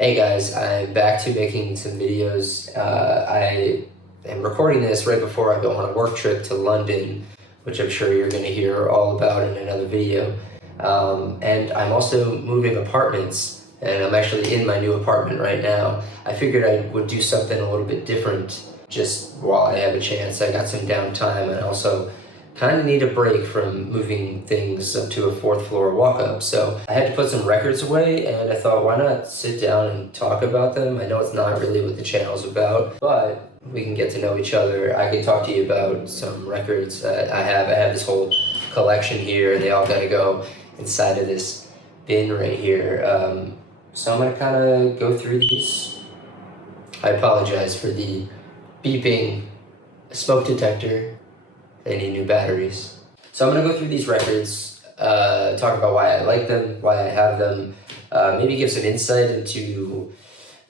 Hey guys, I'm back to making some videos. I am recording this right before I go on a work trip to London, which I'm sure you're going to hear all about in another video. And I'm also moving apartments, and I'm actually in my new apartment right now. I figured I would do something a little bit different just while I have a chance. I got some downtime, and I also kind of need a break from moving things up to a fourth floor walk up. So I had to put some records away, and I thought, why not sit down and talk about them? I know it's not really what the channel's about, but we can get to know each other. I can talk to you about some records that I have. I have this whole collection here, and they all gotta go inside of this bin right here. So I'm gonna kind of go through these. I apologize for the beeping smoke detector. They need new batteries. So I'm gonna go through these records, talk about why I like them, why I have them, maybe give some insight into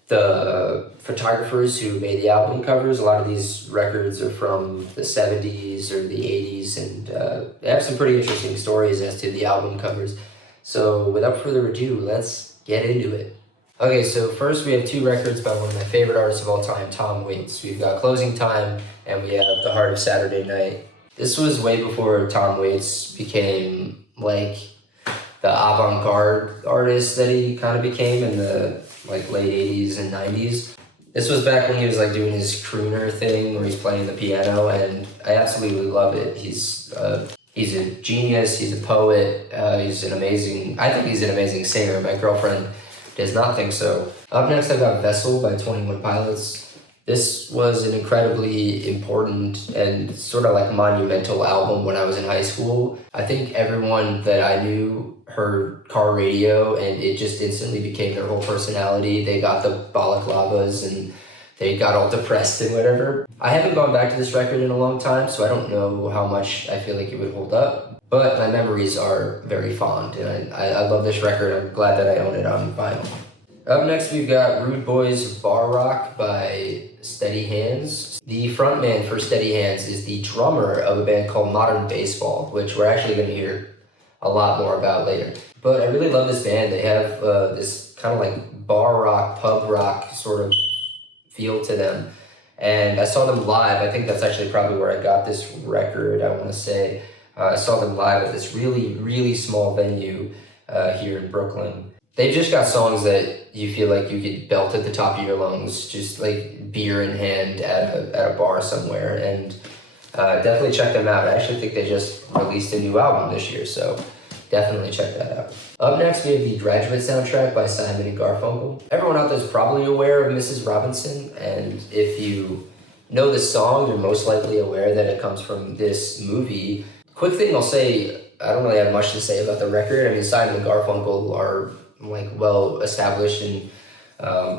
the photographers who made the album covers. A lot of these records are from the 70s or the 80s, and they have some pretty interesting stories as to the album covers. So without further ado, let's get into it. Okay, so first we have two records by one of my favorite artists of all time, Tom Waits. We've got Closing Time, and we have The Heart of Saturday Night. This was way before Tom Waits became like the avant-garde artist that he kind of became in the like late 80s and 90s. This was back when he was like doing his crooner thing where he's playing the piano, and I absolutely love it. He's a genius, he's a poet, I think he's an amazing singer. My girlfriend does not think so. Up next, I've got Vessel by 21 Pilots. This was an incredibly important and sort of like monumental album when I was in high school. I think everyone that I knew heard car radio, and it just instantly became their whole personality. They got the balaclavas and they got all depressed and whatever. I haven't gone back to this record in a long time, so I don't know how much I feel like it would hold up. But my memories are very fond, and I love this record. I'm glad that I own it on vinyl. Up next, we've got Rude Boys Bar Rock by Steady Hands. The frontman for Steady Hands is the drummer of a band called Modern Baseball, which we're actually going to hear a lot more about later. But I really love this band. They have this kind of like bar rock, pub rock sort of feel to them. And I saw them live. I think that's actually probably where I got this record, I want to say. I saw them live at this really, really small venue here in Brooklyn. They've just got songs that you feel like you could belt at the top of your lungs, just like beer in hand at a bar somewhere, and definitely check them out. I actually think they just released a new album this year, so definitely check that out. Up next, we have the Graduate soundtrack by Simon and Garfunkel. Everyone out there is probably aware of Mrs. Robinson, and if you know this song, you're most likely aware that it comes from this movie. Quick thing I'll say, I don't really have much to say about the record. I mean, Simon and Garfunkel are like well-established and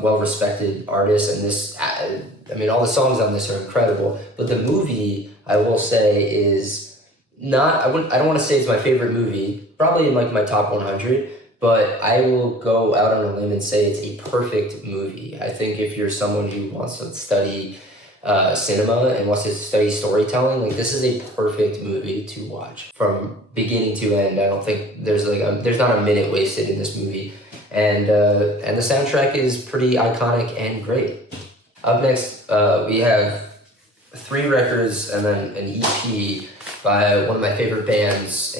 well-respected artists, and this, I mean, all the songs on this are incredible, but the movie, I will say, is not, I don't want to say it's my favorite movie, probably in like my top 100, but I will go out on a limb and say it's a perfect movie. I think if you're someone who wants to study cinema and wants to study storytelling, like this is a perfect movie to watch from beginning to end. I don't think there's there's not a minute wasted in this movie, and the soundtrack is pretty iconic and great. Up next, we have 3 records and then an EP by one of my favorite bands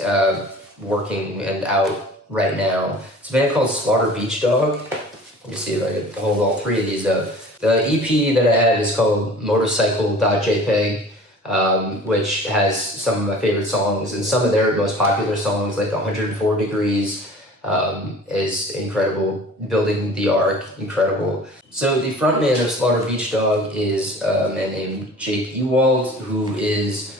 working and out right now. It's a band called Slaughter Beach Dog. Let me see if I can hold all 3 of these up. The EP that I have is called Motocycle.jpeg, which has some of my favorite songs, and some of their most popular songs, like 104 Degrees, is incredible. Building the Ark, incredible. So the frontman of Slaughter Beach Dog is a man named Jake Ewald, who is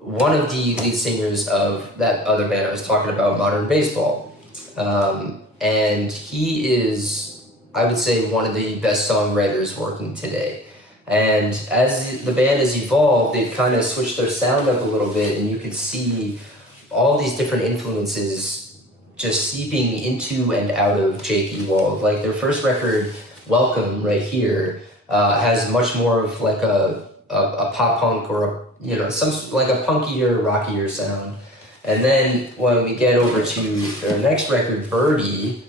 one of the lead singers of that other band I was talking about, Modern Baseball. And he is, I would say, one of the best songwriters working today. And as the band has evolved, they've kind of switched their sound up a little bit, and you can see all these different influences just seeping into and out of Jake Ewald. Like their first record, Welcome, right here, has much more of like a pop punk or some like a punkier, rockier sound. And then when we get over to their next record, Birdie,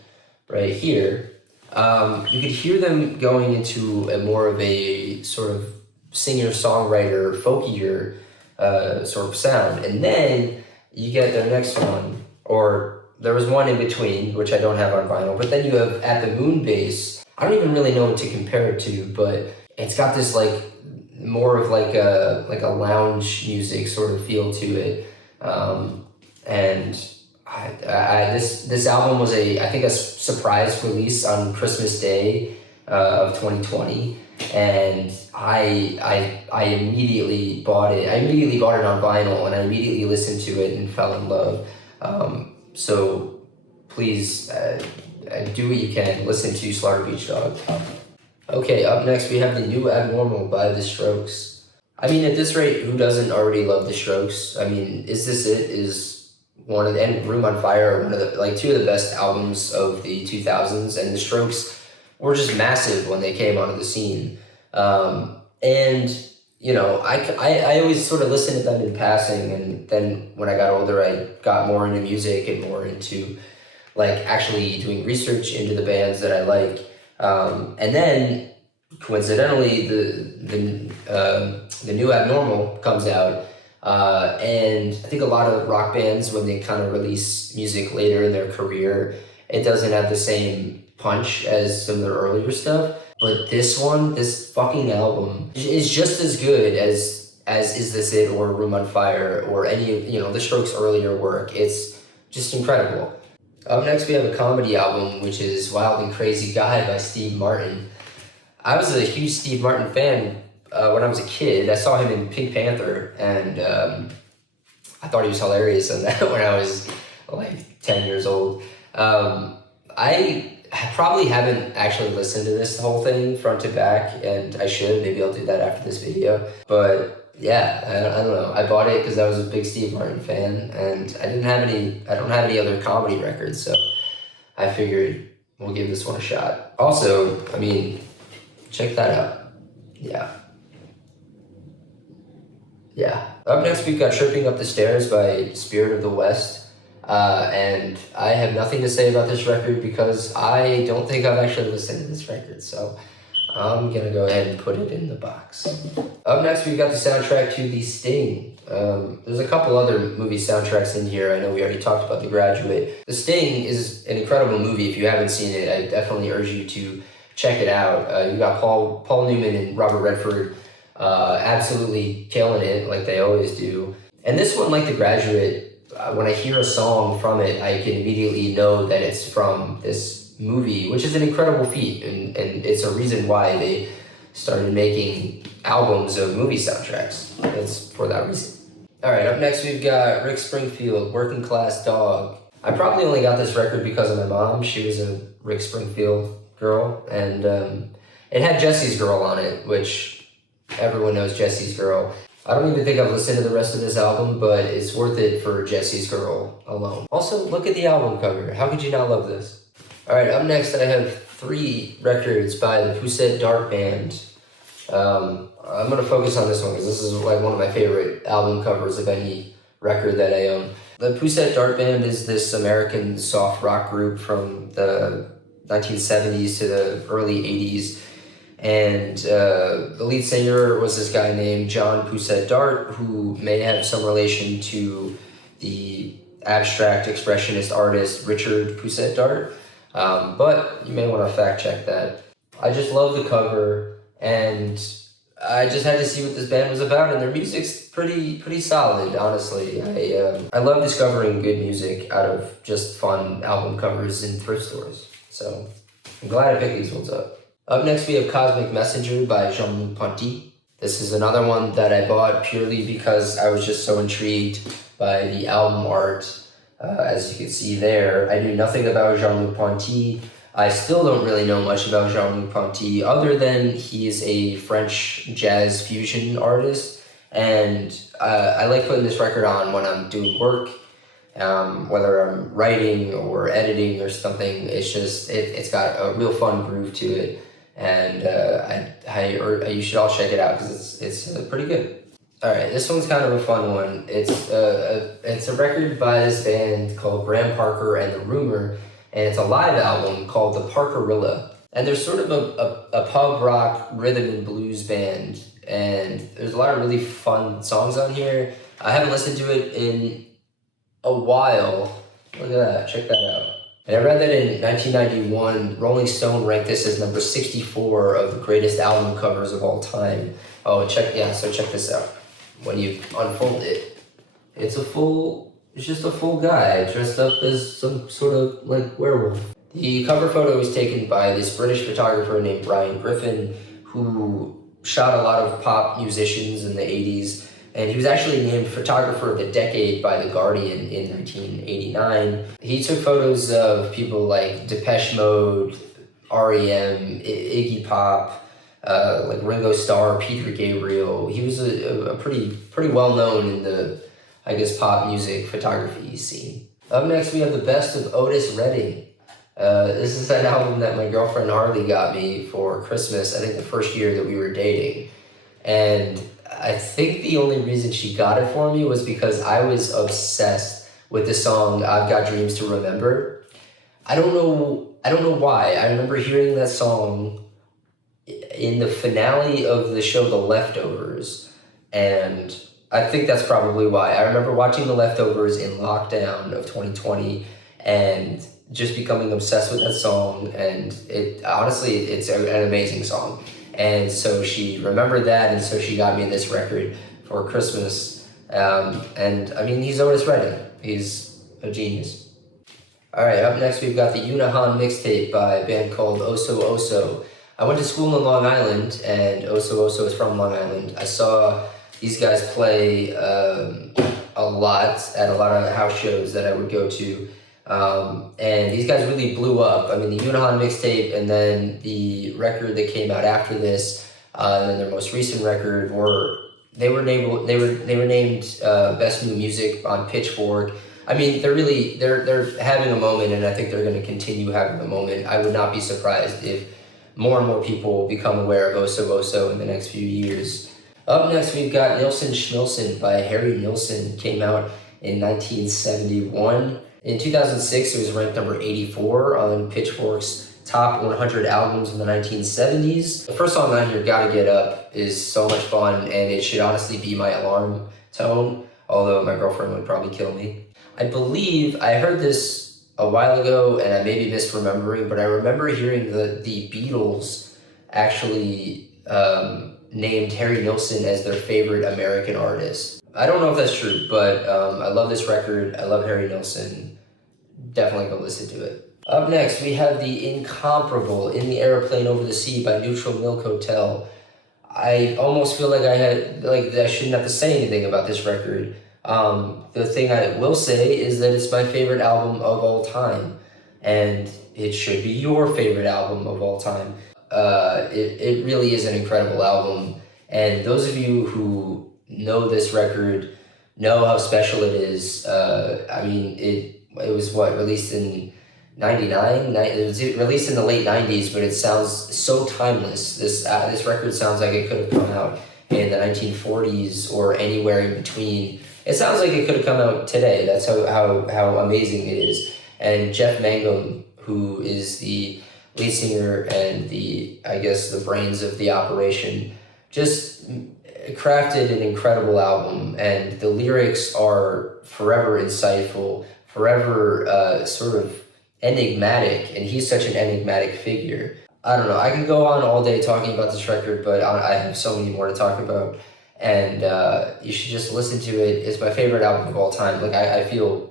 right here, You could hear them going into a more of a sort of singer-songwriter, folkier sort of sound. And then you get their next one, or there was one in between, which I don't have on vinyl, but then you have At the Moon Base. I don't even really know what to compare it to, but it's got this like more of like a lounge music sort of feel to it. And this album was I think a surprise release on Christmas Day of 2020, and I immediately bought it. I immediately bought it on vinyl, and I immediately listened to it and fell in love. So please do what you can. Listen to Slaughter Beach Dog. Okay, up next we have The New Abnormal by The Strokes. I mean, at this rate, who doesn't already love The Strokes? I mean, Is This It is one of the, and Room on Fire are one of the, like, two of the best albums of the 2000s, and The Strokes were just massive when they came onto the scene. And, you know, I always sort of listened to them in passing, and then when I got older, I got more into music and more into, like, actually doing research into the bands that I like. And then, coincidentally, the New Abnormal comes out, and I think a lot of rock bands, when they kind of release music later in their career, it doesn't have the same punch as some of their earlier stuff. But this fucking album is just as good as Is This It or Room on Fire or any of, you know, The Strokes' earlier work. It's just incredible. Up next, we have a comedy album, which is Wild and Crazy Guy by Steve Martin. I was a huge Steve Martin fan when I was a kid. I saw him in Pink Panther, and I thought he was hilarious in that when I was like 10 years old. I probably haven't actually listened to this whole thing front to back, and I should. Maybe I'll do that after this video. But yeah, I don't know. I bought it because I was a big Steve Martin fan, and I don't have any other comedy records, so I figured we'll give this one a shot. Also, I mean, check that out. Yeah. Up next, we've got Tripping Up the Stairs by Spirit of the West. And I have nothing to say about this record because I don't think I've actually listened to this record, so I'm gonna go ahead and put it in the box. Up next, we've got the soundtrack to The Sting. There's a couple other movie soundtracks in here. I know we already talked about The Graduate. The Sting is an incredible movie. If you haven't seen it, I definitely urge you to check it out. You got Paul Newman and Robert Redford absolutely killing it like they always do. And this one, like The Graduate, when I hear a song from it, I can immediately know that it's from this movie, which is an incredible feat, and it's a reason why they started making albums of movie soundtracks. It's for that reason. All right, up next we've got Rick Springfield, Working Class Dog. I probably only got this record because of my mom. She was a Rick Springfield girl, and it had Jesse's Girl on it, which everyone knows Jesse's Girl. I don't even think I've listened to the rest of this album, but it's worth it for Jesse's Girl alone. Also, look at the album cover. How could you not love this? All right, up next I have 3 records by the Poussette Dart Band. I'm going to focus on this one because this is like one of my favorite album covers of any record that I own. The Poussette Dart Band is this American soft rock group from the 1970s to the early 80s. And the lead singer was this guy named John Poussette Dart, who may have some relation to the abstract expressionist artist Richard Poussette Dart, but you may want to fact check that. I just love the cover, and I just had to see what this band was about, and their music's pretty solid, honestly. I love discovering good music out of just fun album covers in thrift stores, so I'm glad I picked these ones up. Up next, we have Cosmic Messenger by Jean-Luc Ponty. This is another one that I bought purely because I was just so intrigued by the album art. As you can see there, I knew nothing about Jean-Luc Ponty. I still don't really know much about Jean-Luc Ponty other than he is a French jazz fusion artist. And I like putting this record on when I'm doing work, whether I'm writing or editing or something. It's just, it's got a real fun groove to it. And you should all check it out because it's pretty good. All right, this one's kind of a fun one. It's a record by this band called Graham Parker and the Rumor, and it's a live album called The Parkerilla. And they're sort of a pub rock rhythm and blues band, and there's a lot of really fun songs on here. I haven't listened to it in a while. Look at that, check that out. And I read that in 1991, Rolling Stone ranked this as number 64 of the greatest album covers of all time. Oh, so check this out. When you unfold it, it's just a full guy dressed up as some sort of like werewolf. The cover photo was taken by this British photographer named Brian Griffin, who shot a lot of pop musicians in the 80s. And he was actually named Photographer of the Decade by The Guardian in 1989. He took photos of people like Depeche Mode, REM, Iggy Pop, like Ringo Starr, Peter Gabriel. He was a pretty well known in the, I guess, pop music photography scene. Up next, we have the best of Otis Redding. This is an album that my girlfriend Harley got me for Christmas, I think the first year that we were dating. And I think the only reason she got it for me was because I was obsessed with the song I've Got Dreams to Remember. I don't know why. I remember hearing that song in the finale of the show The Leftovers, and I think that's probably why. I remember watching The Leftovers in lockdown of 2020 and just becoming obsessed with that song, and it's an amazing song. And so she remembered that, and so she got me this record for Christmas. And I mean, he's Otis Redding. He's a genius. All right, up next we've got the Unahan mixtape by a band called Oso Oso. I went to school in Long Island, and Oso Oso is from Long Island. I saw these guys play a lot at a lot of house shows that I would go to. And these guys really blew up. I mean, the Unahan mixtape and then the record that came out after this, and then their most recent record they were named Best New Music on Pitchfork. I mean, they're having a moment, and I think they're going to continue having a moment. I would not be surprised if more and more people become aware of Oso Oso in the next few years. Up next, we've got Nilsson Schmilsson by Harry Nilsson. Came out in 1971. In 2006, it was ranked number 84 on Pitchfork's top 100 albums in the 1970s. The first song on here, Gotta Get Up, is so much fun, and it should honestly be my alarm tone, although my girlfriend would probably kill me. I believe I heard this a while ago, and I may be misremembering, but I remember hearing the Beatles actually named Harry Nilsson as their favorite American artist. I don't know if that's true, but I love this record. I love Harry Nilsson. Definitely go listen to it. Up next, we have the incomparable In the Airplane Over the Sea by Neutral Milk Hotel. I almost feel like I shouldn't have to say anything about this record. The thing I will say is that it's my favorite album of all time, and it should be your favorite album of all time. It really is an incredible album, and those of you who know this record know how special it is. I mean, it was released in 99? It was released in the late 90s, but it sounds so timeless. This record sounds like it could have come out in the 1940s or anywhere in between. It sounds like it could have come out today. That's how amazing it is. And Jeff Mangum, who is the lead singer and the brains of the operation, just crafted an incredible album, and the lyrics are forever insightful, forever sort of enigmatic, and he's such an enigmatic figure. I don't know, I can go on all day talking about this record, but I have so many more to talk about, and you should just listen to it. It's my favorite album of all time. Like, I feel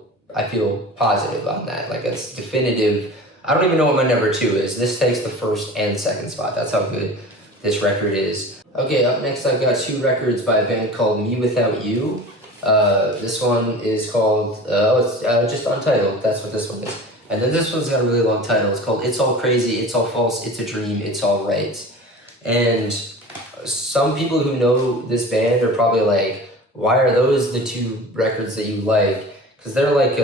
positive on that. Like, it's definitive. I don't even know what my number 2 is. This takes the first and second spot. That's how good this record is. Okay, up next I've got 2 records by a band called Me Without You. This one is called, it's just Untitled. That's what this one is. And then this one's got a really long title. It's called It's All Crazy, It's All False, It's a Dream, It's All Right. And some people who know this band are probably like, why are those the 2 records that you like? Because they're like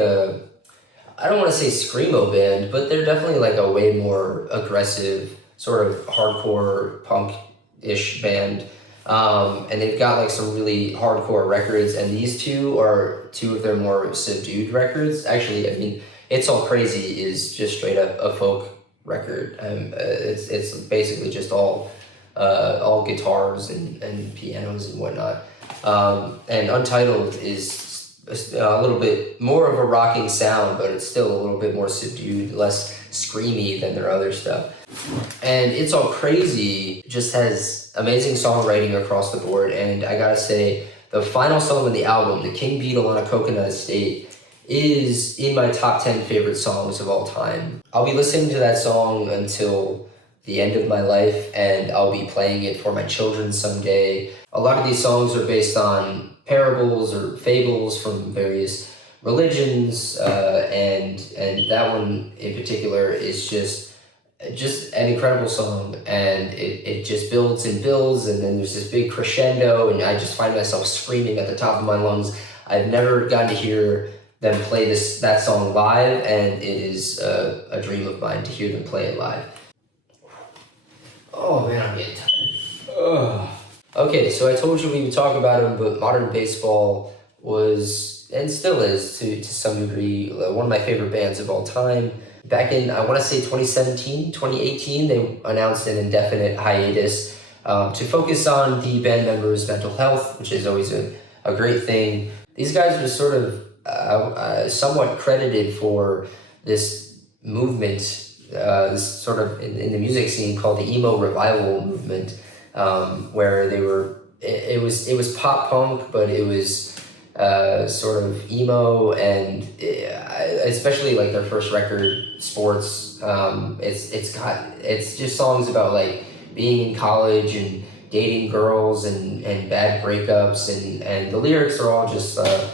I don't want to say screamo band, but they're definitely like a way more aggressive, sort of hardcore punk-ish band. And they've got like some really hardcore records, and these 2 are 2 of their more subdued records. Actually, I mean, It's All Crazy is just straight up a folk record. It's basically just all guitars and pianos and whatnot. And Untitled is a little bit more of a rocking sound, but it's still a little bit more subdued, less screamy than their other stuff. And It's All Crazy just has amazing songwriting across the board, and I gotta say, the final song on the album, The King Beetle on a Coconut Estate, is in my top 10 favorite songs of all time. I'll be listening to that song until the end of my life, and I'll be playing it for my children someday. A lot of these songs are based on parables or fables from various religions, and that one in particular is just an incredible song, and it just builds and builds, and then there's this big crescendo, and I just find myself screaming at the top of my lungs. I've never gotten to hear them play that song live, and it is a dream of mine to hear them play it live. Oh man, I'm getting tired. Ugh. Okay, so I told you we would talk about him, but Modern Baseball was, and still is to some degree, one of my favorite bands of all time. Back in, I want to say 2017, 2018, they announced an indefinite hiatus to focus on the band members' mental health, which is always a great thing. These guys were sort of somewhat credited for this movement, this sort of in the music scene called the emo revival movement, where they were, it was pop punk, but it was sort of emo, and especially like their first record, Sports, it's just songs about like being in college and dating girls and bad breakups, and the lyrics are all just a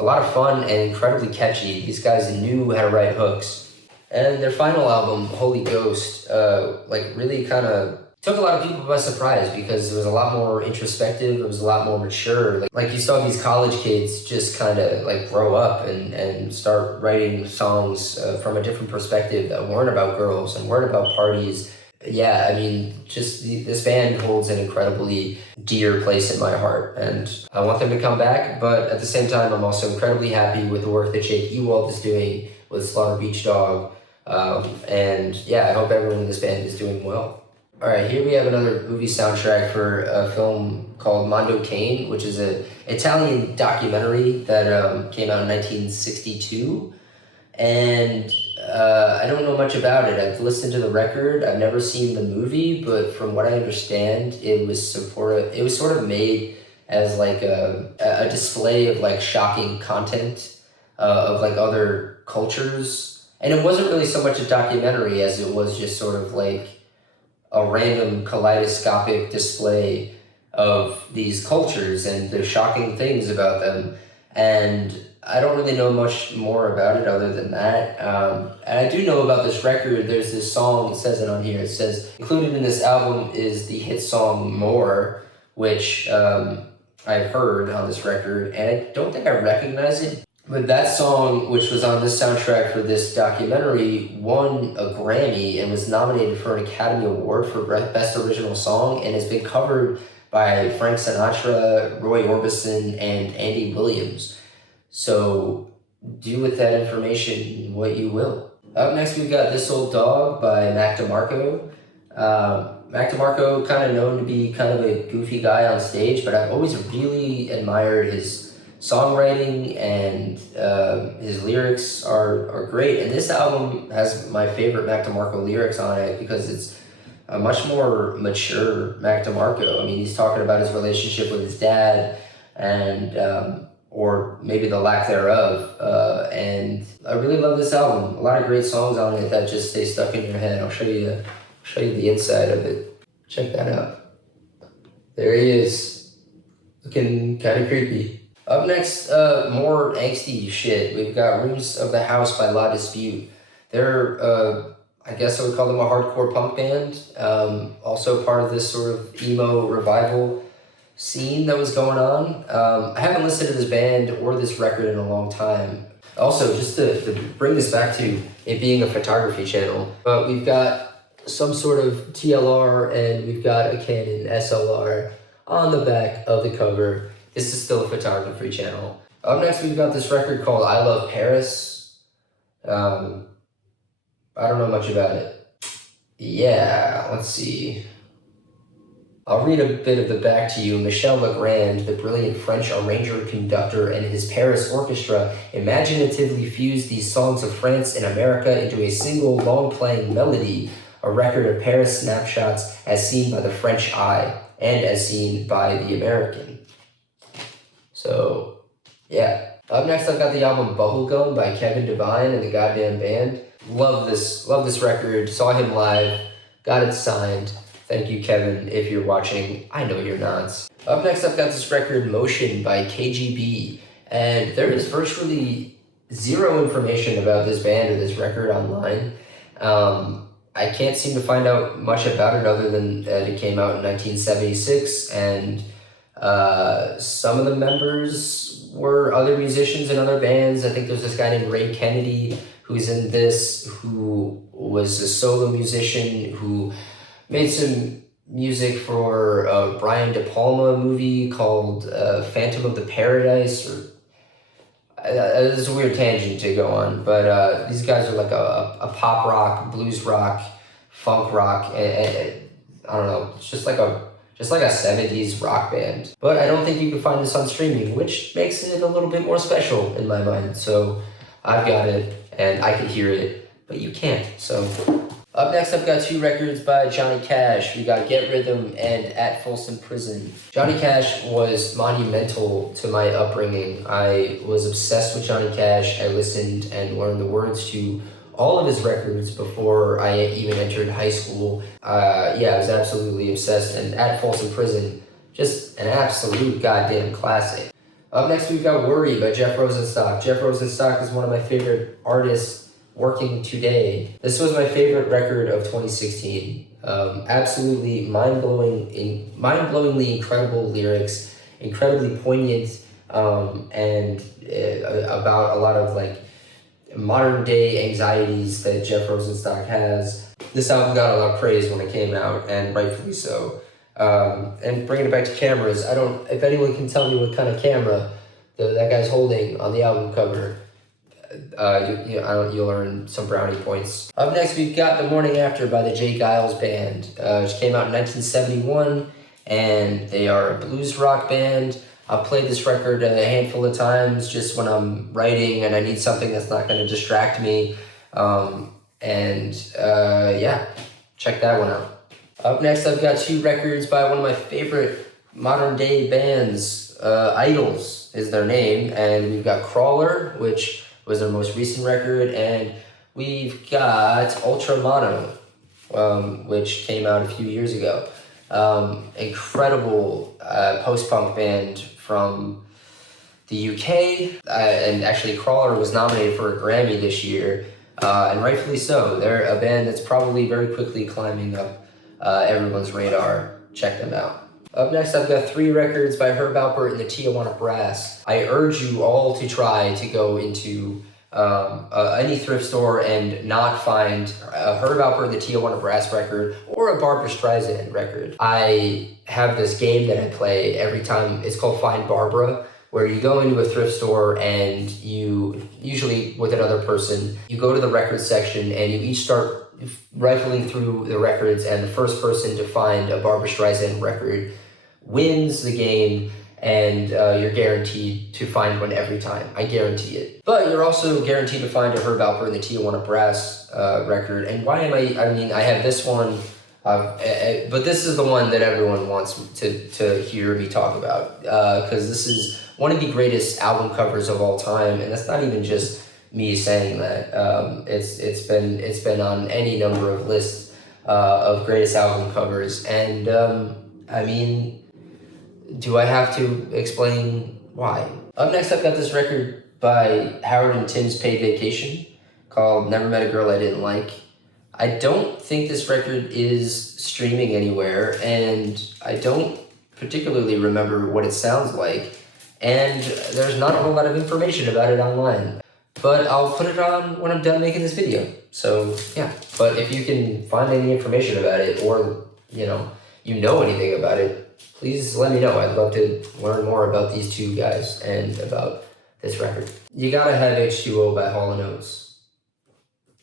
lot of fun and incredibly catchy. These guys knew how to write hooks. And their final album, Holy Ghost, like really kind of took a lot of people by surprise, because it was a lot more introspective, it was a lot more mature. Like you saw these college kids just kind of like grow up and start writing songs from a different perspective that weren't about girls and weren't about parties. Yeah, I mean, just this band holds an incredibly dear place in my heart, and I want them to come back, but at the same time, I'm also incredibly happy with the work that Jake Ewald is doing with Slaughter Beach Dog, and yeah, I hope everyone in this band is doing well. Alright, here we have another movie soundtrack for a film called Mondo Cane, which is an Italian documentary that came out in 1962, and I don't know much about it. I've listened to the record, I've never seen the movie, but from what I understand, it was sort of made as like a display of like shocking content of like other cultures, and it wasn't really so much a documentary as it was just sort of like a random kaleidoscopic display of these cultures and the shocking things about them. And I don't really know much more about it other than that. And I do know about this record. There's this song, it says it on here. It says, included in this album is the hit song More, which I've heard on this record, and I don't think I recognize it. But that song, which was on this soundtrack for this documentary, won a Grammy and was nominated for an Academy Award for Best Original Song, and has been covered by Frank Sinatra, Roy Orbison, and Andy Williams. So do with that information what you will. Up next, we've got This Old Dog by Mac DeMarco. Mac DeMarco, kind of known to be kind of a goofy guy on stage, but I've always really admired his songwriting, and his lyrics are great. And this album has my favorite Mac DeMarco lyrics on it, because it's a much more mature Mac DeMarco. I mean, he's talking about his relationship with his dad, and or maybe the lack thereof. And I really love this album. A lot of great songs on it that just stay stuck in your head. I'll show you the inside of it. Check that out. There he is, looking kind of creepy. Up next, more angsty shit. We've got Rooms of the House by La Dispute. They're, I guess I would call them a hardcore punk band. Also part of this sort of emo revival scene that was going on. I haven't listened to this band or this record in a long time. Also, just to bring this back to it being a photography channel, but we've got some sort of TLR and we've got a Canon SLR on the back of the cover. This is still a photography channel. Up next, we've got this record called I Love Paris. I don't know much about it. yeah, let's see. I'll read a bit of the back to you. Michel Legrand, the brilliant French arranger-conductor, and his Paris orchestra imaginatively fused these songs of France and America into a single long-playing melody, a record of Paris snapshots as seen by the French eye and as seen by the American. So, yeah. Up next, I've got the album Bubblegum by Kevin Devine and the Goddamn Band. Love this record. Saw him live, got it signed. Thank you, Kevin, if you're watching. I know you're not. Up next, I've got this record, Motion by KGB. And there is virtually zero information about this band or this record online. I can't seem to find out much about it other than that it came out in 1976. And some of the members were other musicians in other bands. I think there's this guy named Ray Kennedy who's in this, who was a solo musician who made some music for a Brian De Palma movie called Phantom of the Paradise. Or it's a weird tangent to go on, but these guys are like a pop rock, blues rock, funk rock. I don't know. It's just like a 70s rock band. But I don't think you can find this on streaming, which makes it a little bit more special in my mind. So I've got it, and I can hear it, but you can't. So up next, I've got two records by Johnny Cash. We got Get Rhythm and At Folsom Prison. Johnny Cash was monumental to my upbringing. I was obsessed with Johnny Cash. I listened and learned the words to all of his records before I even entered high school. I was absolutely obsessed. And At Folsom Prison, just an absolute goddamn classic. Up next, we've got Worry by Jeff Rosenstock. Jeff Rosenstock is one of my favorite artists working today. This was my favorite record of 2016. Absolutely mind-blowingly incredible lyrics, incredibly poignant, and about a lot of like modern day anxieties that Jeff Rosenstock has. This album got a lot of praise when it came out, and rightfully so. And bringing it back to cameras, if anyone can tell me what kind of camera that guy's holding on the album cover, you'll earn some brownie points. Up next, we've got The Morning After by the J. Giles Band, which came out in 1971, and they are a blues rock band. I've played this record a handful of times just when I'm writing and I need something that's not going to distract me. Check that one out. Up next, I've got two records by one of my favorite modern day bands. Idols is their name, and we've got Crawler, which was their most recent record, and we've got Ultra Mono, which came out a few years ago. Incredible post-punk band from the UK, and actually Crawler was nominated for a Grammy this year, and rightfully so. They're a band that's probably very quickly climbing up everyone's radar. Check them out. Up next, I've got three records by Herb Alpert and the Tijuana Brass. I urge you all to try to go into any thrift store and not find a Herb Alpert and the Tijuana Brass record or a Barbra Streisand record. I have this game that I play every time. It's called Find Barbara, where you go into a thrift store and you, usually with another person, you go to the record section and you each start rifling through the records, and the first person to find a Barbra Streisand record wins the game, and you're guaranteed to find one every time. I guarantee it. But you're also guaranteed to find a Herb Alpert and the Tijuana Brass record. And why am I have this one, but this is the one that everyone wants to hear me talk about, because this is one of the greatest album covers of all time, and that's not even just me saying that. It's been on any number of lists of greatest album covers, and do I have to explain why? Up next, I've got this record by Howard and Tim's Paid Vacation called Never Met a Girl I Didn't Like. I don't think this record is streaming anywhere, and I don't particularly remember what it sounds like, and there's not a whole lot of information about it online. But I'll put it on when I'm done making this video. So, yeah. But if you can find any information about it, or, you know anything about it, please let me know. I'd love to learn more about these two guys and about this record. You gotta have H2O by Hall & Oates.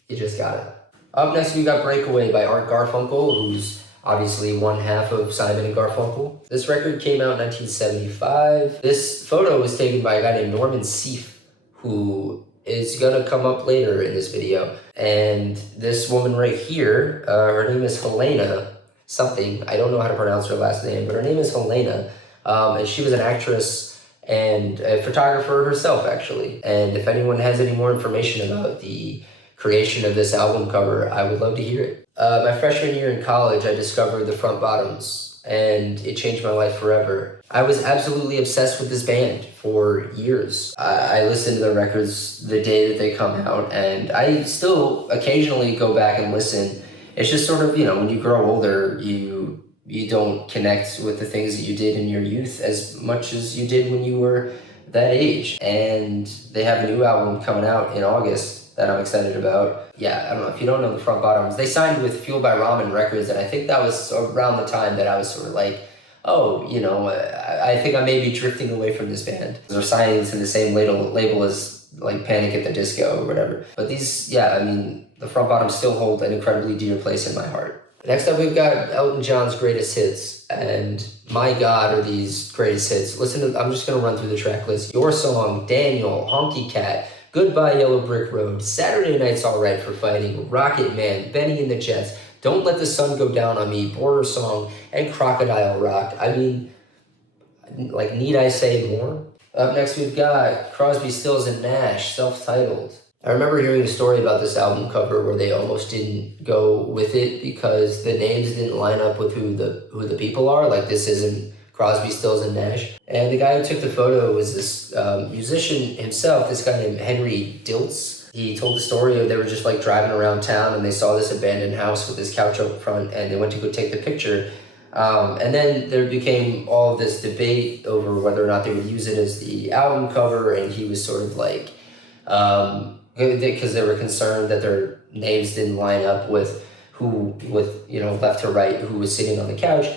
You just gotta. Up next, we got Breakaway by Art Garfunkel, who's obviously one half of Simon and Garfunkel. This record came out in 1975. This photo was taken by a guy named Norman Seif, who is gonna come up later in this video. And this woman right here, her name is Helena something. I don't know how to pronounce her last name, but her name is Helena. And she was an actress and a photographer herself, actually. And if anyone has any more information about the creation of this album cover, I would love to hear it. My freshman year in college, I discovered the Front Bottoms, and it changed my life forever. I was absolutely obsessed with this band for years. I listened to the records the day that they come out, and I still occasionally go back and listen. It's just sort of, when you grow older, you don't connect with the things that you did in your youth as much as you did when you were that age. And they have a new album coming out in August that I'm excited about. Yeah, I don't know, if you don't know the Front Bottoms, they signed with Fueled by Ramen Records, and I think that was around the time that I was sort of like, I think I may be drifting away from this band. They're signing to the same label as like Panic at the Disco or whatever. But the Front Bottoms still hold an incredibly dear place in my heart. Next up, we've got Elton John's Greatest Hits, and my God, are these greatest hits. I'm just gonna run through the track list. Your Song, Daniel, Honky Cat, Goodbye Yellow Brick Road, Saturday Night's Alright for Fighting, Rocket Man, Benny and the Jets, Don't Let the Sun Go Down on Me, Border Song, and Crocodile Rock. I mean, need I say more? Up next, we've got Crosby, Stills, and Nash, Self-Titled. I remember hearing a story about this album cover where they almost didn't go with it because the names didn't line up with who the people are. Like, this isn't Crosby, Stills, and Nash. And the guy who took the photo was this musician himself, this guy named Henry Diltz. He told the story of they were just like driving around town and they saw this abandoned house with this couch up front and they went to go take the picture. And then there became all this debate over whether or not they would use it as the album cover, and he was sort of like, because they were concerned that their names didn't line up with left to right, who was sitting on the couch.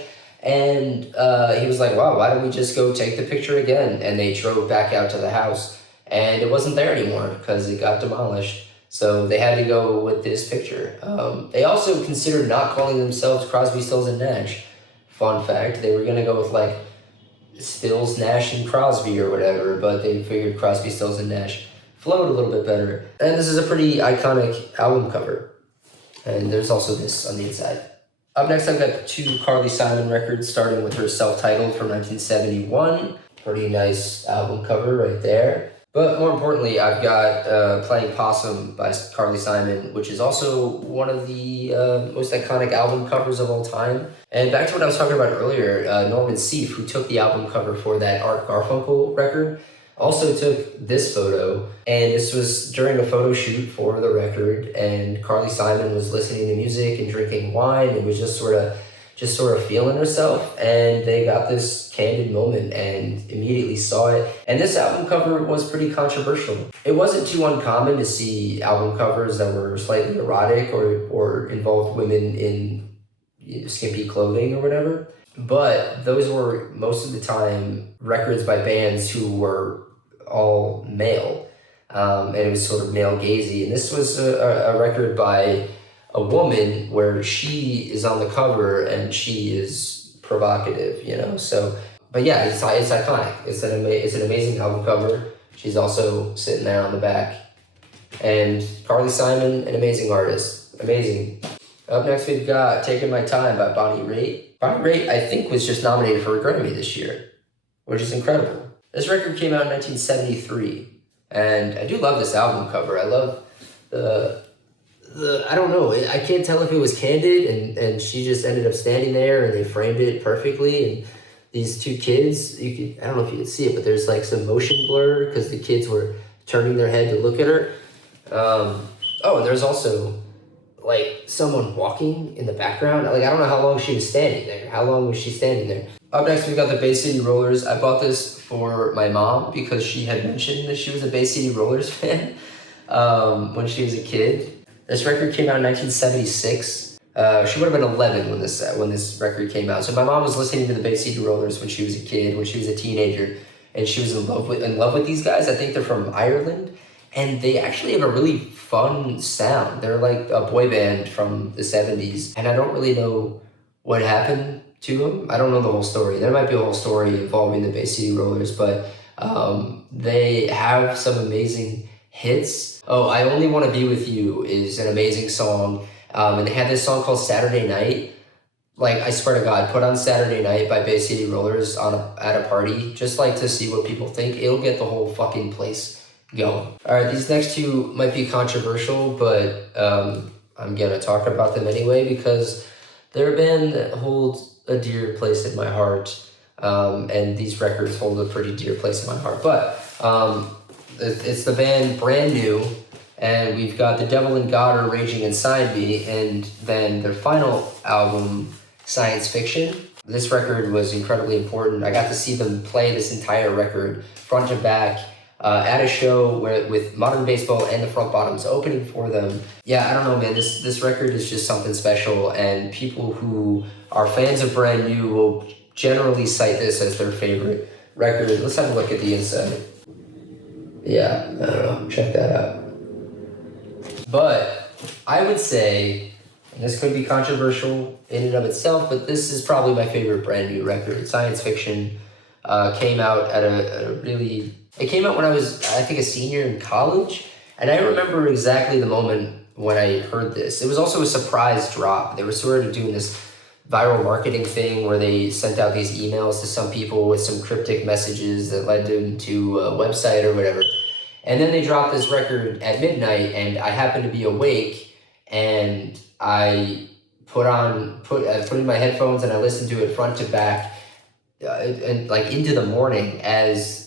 And he was like, wow, why don't we just go take the picture again? And they drove back out to the house, and it wasn't there anymore because it got demolished. So they had to go with this picture. They also considered not calling themselves Crosby, Stills, and Nash. Fun fact, they were going to go with like Stills, Nash, and Crosby or whatever, but they figured Crosby, Stills, and Nash flowed a little bit better. And this is a pretty iconic album cover. And there's also this on the inside. Up next, I've got 2 Carly Simon records, starting with her Self-Titled from 1971. Pretty nice album cover right there. But more importantly, I've got Playing Possum by Carly Simon, which is also one of the most iconic album covers of all time. And back to what I was talking about earlier, Norman Seif, who took the album cover for that Art Garfunkel record, also took this photo, and this was during a photo shoot for the record, and Carly Simon was listening to music and drinking wine and was just sort of feeling herself, and they got this candid moment and immediately saw it. And this album cover was pretty controversial. It wasn't too uncommon to see album covers that were slightly erotic or involved women in skimpy clothing or whatever. But those were most of the time records by bands who were all male, and it was sort of male gazy. And this was a record by a woman where she is on the cover and she is provocative, So, but yeah, it's iconic. It's an amazing album cover. She's also sitting there on the back. And Carly Simon, an amazing artist, amazing. Up next, we've got Taking My Time by Bonnie Raitt. Bonnie Raitt, I think, was just nominated for a Grammy this year, which is incredible. This record came out in 1973, and I do love this album cover. I love I don't know, I can't tell if it was candid and she just ended up standing there and they framed it perfectly. And these 2 kids, I don't know if you can see it, but there's like some motion blur because the kids were turning their head to look at her. And there's also like someone walking in the background. Like, I don't know how long she was standing there. How long was she standing there? Up next, we got the Bay City Rollers. I bought this for my mom because she had mentioned that she was a Bay City Rollers fan when she was a kid. This record came out in 1976. She would have been 11 when this record came out. So my mom was listening to the Bay City Rollers when she was a kid, when she was a teenager, and she was in love with these guys. I think they're from Ireland. and they actually have a really fun sound. They're like a boy band from the 70s, and I don't really know what happened to them. I don't know the whole story. There might be a whole story involving the Bay City Rollers, but they have some amazing hits. Oh, I Only Want to Be With You is an amazing song, and they had this song called Saturday Night. Like, I swear to God, put on Saturday Night by Bay City Rollers at a party, just like to see what people think. It'll get the whole fucking place going. All right, these next two might be controversial, but I'm gonna talk about them anyway because they're a band that holds a dear place in my heart, and these records hold a pretty dear place in my heart. But it's the band Brand New, and we've got The Devil and God Are Raging Inside Me, and then their final album, Science Fiction. This record was incredibly important. I got to see them play this entire record front to back at a show with Modern Baseball and the Front Bottoms opening for them. Yeah, I don't know, man. This record is just something special, and people who are fans of Brand New will generally cite this as their favorite record. Let's have a look at the inside. Yeah, I don't know. Check that out. But I would say, and this could be controversial in and of itself, but this is probably my favorite Brand New record. Science Fiction came out at a really... It came out when I was, I think, a senior in college, and I remember exactly the moment when I heard this. It was also a surprise drop. They were sort of doing this viral marketing thing where they sent out these emails to some people with some cryptic messages that led them to a website or whatever. And then they dropped this record at midnight, and I happened to be awake, and I put in my headphones and I listened to it front to back, and like into the morning as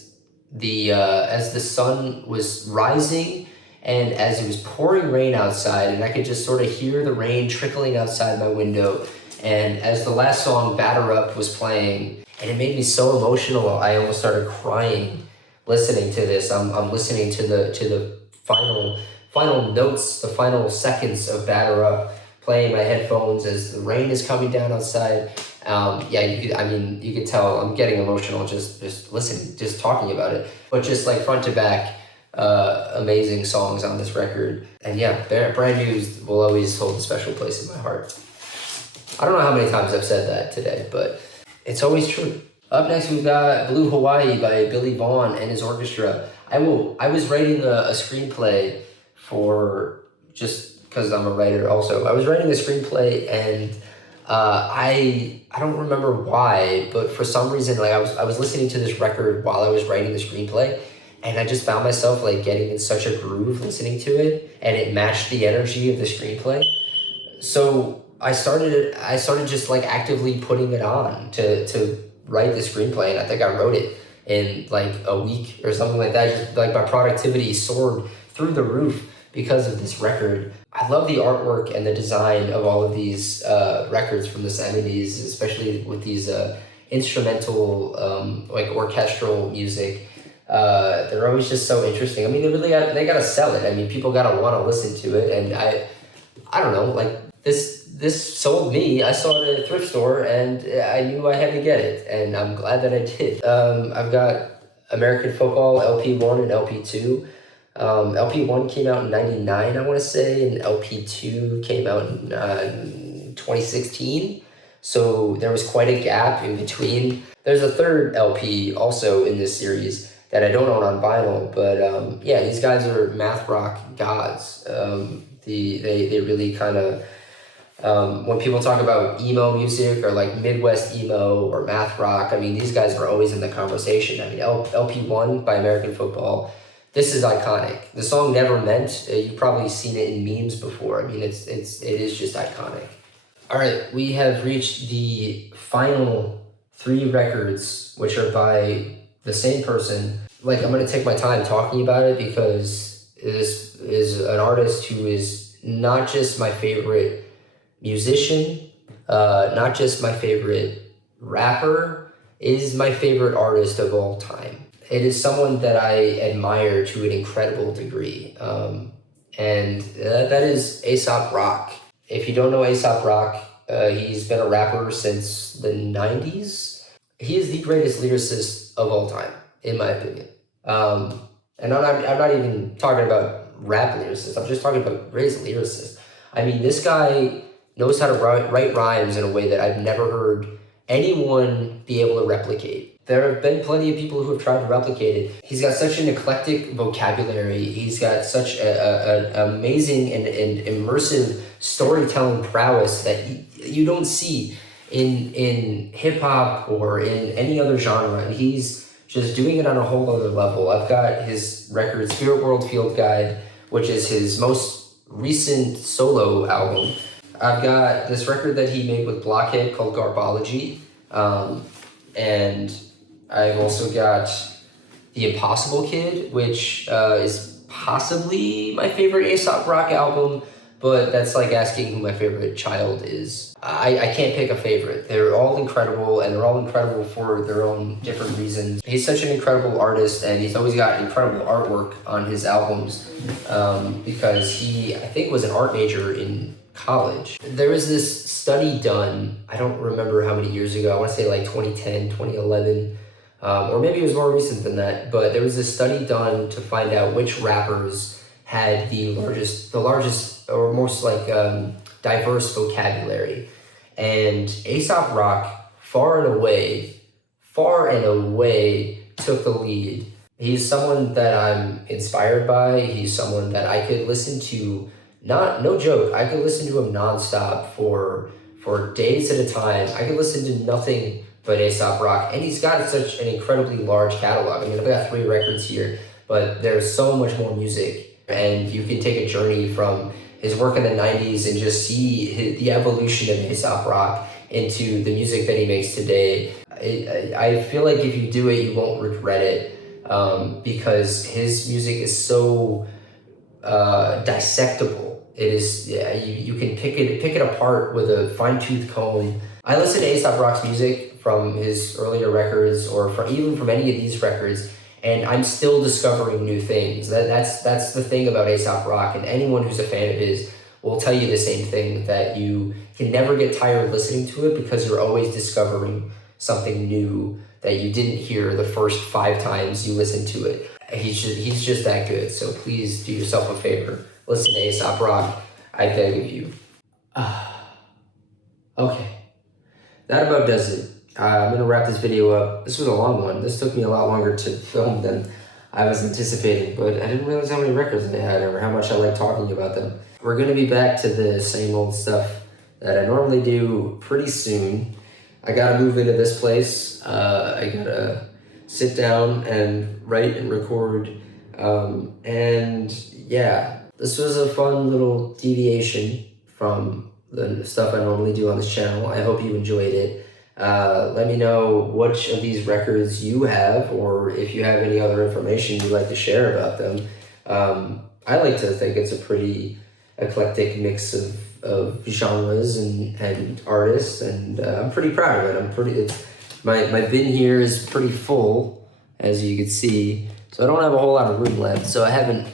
the sun was rising and as it was pouring rain outside, and I could just sort of hear the rain trickling outside my window. And as the last song, Batter Up, was playing, and it made me so emotional, I almost started crying listening to this. I'm listening to the final notes, the final seconds of Batter Up, playing my headphones as the rain is coming down outside. You could tell I'm getting emotional just listening, just talking about it. But just like front to back, amazing songs on this record. And yeah, Brand New will always hold a special place in my heart. I don't know how many times I've said that today, but it's always true. Up next, we've got Blue Hawaii by Billy Vaughn and his orchestra. I was writing a screenplay for, just because I'm a writer also. I was writing a screenplay, and I don't remember why, but for some reason, like I was listening to this record while I was writing the screenplay, and I just found myself like getting in such a groove listening to it, and it matched the energy of the screenplay. So I started just like actively putting it on to write the screenplay, and I think I wrote it in like a week or something like that. Just like my productivity soared through the roof because of this record. I love the artwork and the design of all of these records from the 70s, especially with these instrumental, like orchestral music. They're always just so interesting. I mean, they gotta sell it. I mean, people gotta want to listen to it, and I don't know, like this sold me. I saw it at a thrift store, and I knew I had to get it, and I'm glad that I did. I've got American Football LP1 and LP2. LP1 came out in 99, I want to say, and LP2 came out in 2016. So there was quite a gap in between. There's a third LP also in this series that I don't own on vinyl, but yeah, these guys are math rock gods. They really kind of, when people talk about emo music or like Midwest emo or math rock, I mean, these guys are always in the conversation. I mean, LP1 by American Football, this is iconic. The song Never Meant, you've probably seen it in memes before. I mean, it is just iconic. All right, we have reached the final 3 records, which are by the same person. Like, I'm gonna take my time talking about it because this is an artist who is not just my favorite musician, not just my favorite rapper, is my favorite artist of all time. It is someone that I admire to an incredible degree, and that is A$AP Rock. If you don't know A$AP Rock, he's been a rapper since the 90s. He is the greatest lyricist of all time, in my opinion. And I'm not even talking about rap lyricists. I'm just talking about greatest lyricists. I mean, this guy knows how to write rhymes in a way that I've never heard anyone be able to replicate. There have been plenty of people who have tried to replicate it. He's got such an eclectic vocabulary. He's got such an amazing and immersive storytelling prowess that you don't see in hip hop or in any other genre. And he's just doing it on a whole other level. I've got his record, Spirit World Field Guide, which is his most recent solo album. I've got this record that he made with Blockhead called Garbology. And I've also got The Impossible Kid, which is possibly my favorite Aesop Rock album, but that's like asking who my favorite child is. I can't pick a favorite. They're all incredible, and they're all incredible for their own different reasons. He's such an incredible artist, and he's always got incredible artwork on his albums, because he, I think, was an art major in college. There was this study done, I don't remember how many years ago, I want to say like 2010, 2011, or maybe it was more recent than that, but there was this study done to find out which rappers had the largest or most like diverse vocabulary. And Aesop Rock far and away took the lead. He's someone that I'm inspired by. He's someone that I could listen to, no joke, I could listen to him nonstop for days at a time. I could listen to nothing but Aesop Rock. And he's got such an incredibly large catalog. I mean, I've got 3 records here, but there's so much more music. And you can take a journey from his work in the 90s and just see the evolution of Aesop Rock into the music that he makes today. I feel like if you do it, you won't regret it, because his music is so dissectable. It is, yeah, you can pick it apart with a fine-tooth comb. I listen to Aesop Rock's music from his earlier records, or even from any of these records, and I'm still discovering new things. That's the thing about Aesop Rock, and anyone who's a fan of his will tell you the same thing, that you can never get tired listening to it because you're always discovering something new that you didn't hear the first 5 times you listened to it. He's just that good. So please do yourself a favor. Listen to Aesop Rock. I beg of you. Okay. That about does it. I'm going to wrap this video up. This was a long one. This took me a lot longer to film than I was anticipating, but I didn't realize how many records I had or how much I like talking about them. We're going to be back to the same old stuff that I normally do pretty soon. I got to move into this place. I got to sit down and write and record. And yeah, this was a fun little deviation from the stuff I normally do on this channel. I hope you enjoyed it. Let me know which of these records you have, or if you have any other information you'd like to share about them. I like to think it's a pretty eclectic mix of genres and artists, and I'm pretty proud of it. My bin here is pretty full, as you can see, so I don't have a whole lot of room left, so I haven't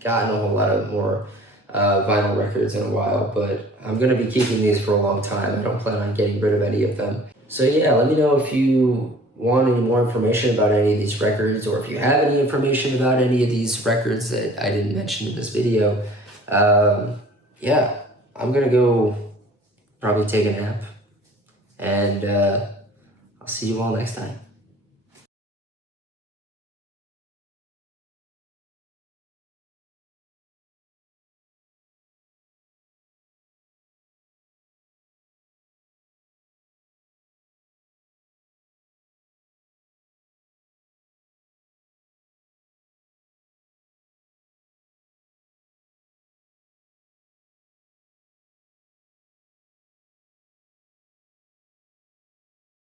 gotten a whole lot of more vinyl records in a while, but I'm going to be keeping these for a long time. I don't plan on getting rid of any of them. So yeah, let me know if you want any more information about any of these records, or if you have any information about any of these records that I didn't mention in this video. Yeah, I'm going to go probably take a nap, and I'll see you all next time.